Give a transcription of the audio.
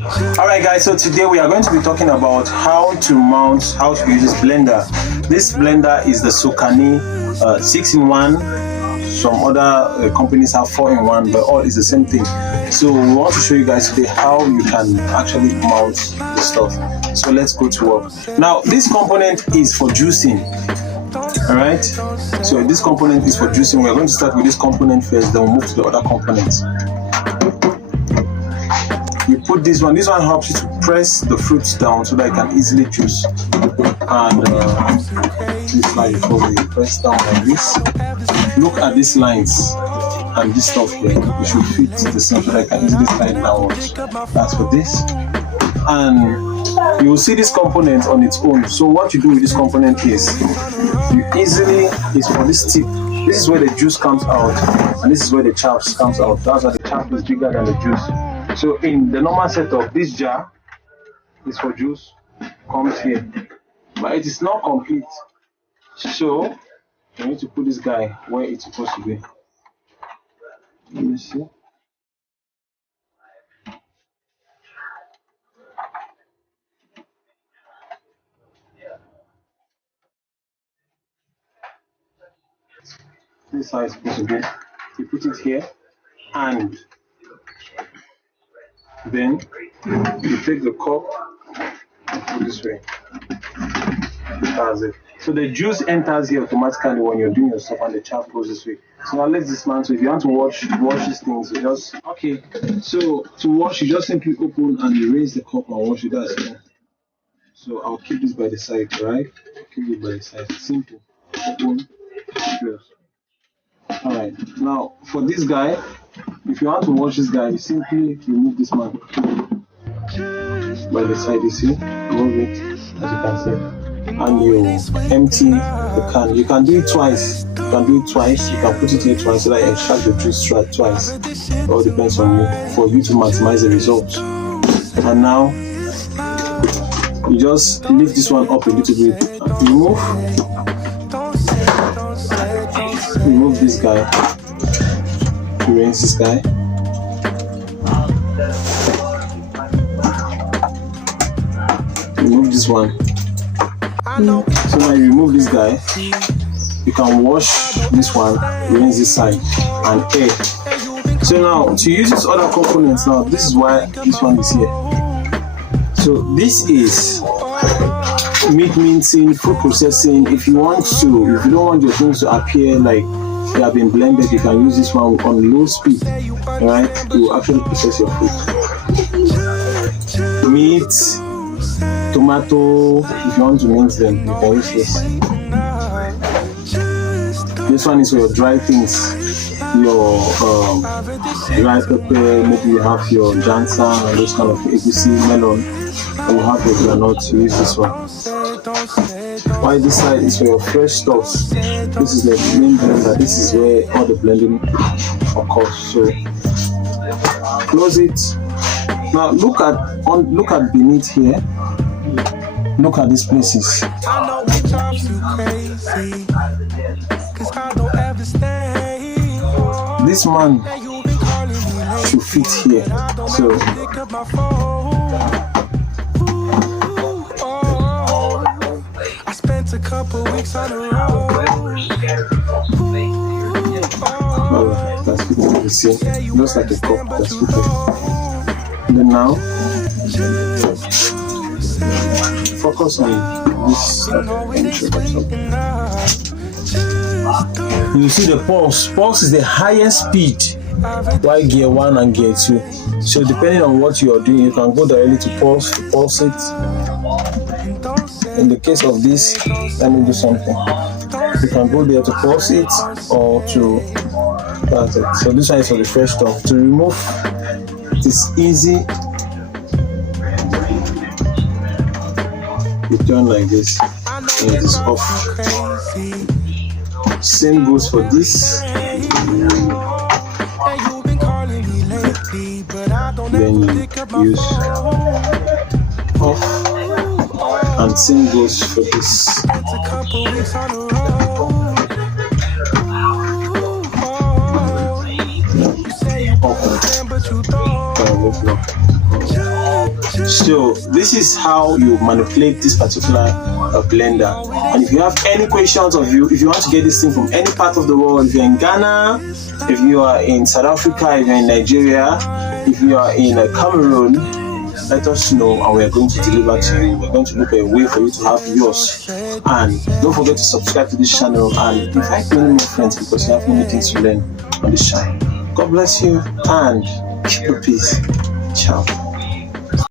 Alright guys, so today we are going to be talking about how to use this blender. This blender is the Sokany 6-in-1. Some other companies have 4-in-1, but all is the same thing. So we want to show you guys today how you can actually mount the stuff. So let's go to work. Now this component is for juicing. Alright, so this component is for juicing. We're going to start with this component first, then we'll move to the other components. You put this one helps you to press the fruits down so that it can easily juice. And this line, before you press down like this, look at these lines and this stuff here. You should fit the same so that I can easily slide downwards. That's for this. And you will see this component on its own. So what you do with this component is for this tip. This is where the juice comes out, and this is where the chaff comes out. That's why the chaff is bigger than the juice. So in the normal setup, this jar is for juice, comes here, but it is not complete. So you need to put this guy where it's supposed to be. Let me see. This is how it's supposed to be. You put it here, and then you take the cup and put this way. That's it. So the juice enters here automatically when you're doing your stuff, and the chaff goes this way. So now let's dismantle. If you want to wash these things, you just okay. So to wash, you just simply open and you raise the cup and wash it. That's it. So I'll keep this by the side, right? Keep it by the side. Simple. Open, close. Alright, now for this guy, if you want to wash this guy, you simply remove this man by the side, you see, remove it, as you can see, and you empty the can. You can do it twice, you can put it here twice so that you extract the juice twice. It all depends on you, for you to maximize the results. And now, you just lift this one up a little bit, remove this guy, rinse this guy, remove this one. So now you remove this guy, you can wash this one, rinse this side, and air. So now to use these other components, now this is why this one is here. So this is meat mincing, food processing. If you don't want your things to appear like they have been blended, you can use this one on low speed, right, to actually process your food. Meat, tomato, if you want to mince them, you can use this. This one is for your dry things, your dry pepper, maybe you have your jansan and those kind of egusi, melon, and you have your granite, to use this one. While this side is for your fresh stuffs. This is the main blender. This is where all the blending occurs. So close it. Now look at beneath here. Look at these places. This man should fit here. So a couple weeks on the road. Alright, that's good. You see, looks like a cup. That's good. And then now, focus on this You see the pulse. Pulse is the highest speed, while gear 1 and gear 2. So depending on what you are doing, you can go directly to pulse it. In the case of this, let me do something. You can go there to pulse it or to that's it. So this one is for the fresh stuff. To remove, it is easy. You turn like this and it is off. Same goes for this. Then you use off. And same goes for this. Open. So this is how you manipulate this particular blender. And if you have any questions, if you want to get this thing from any part of the world, if you're in Ghana, if you are in South Africa, if you're in Nigeria, if you are in Cameroon, let us know and we are going to deliver to you. We're going to look at a way for you to have yours. And don't forget to subscribe to this channel and invite many more friends, because you have many things to learn on this channel. God bless you and keep your peace. Ciao.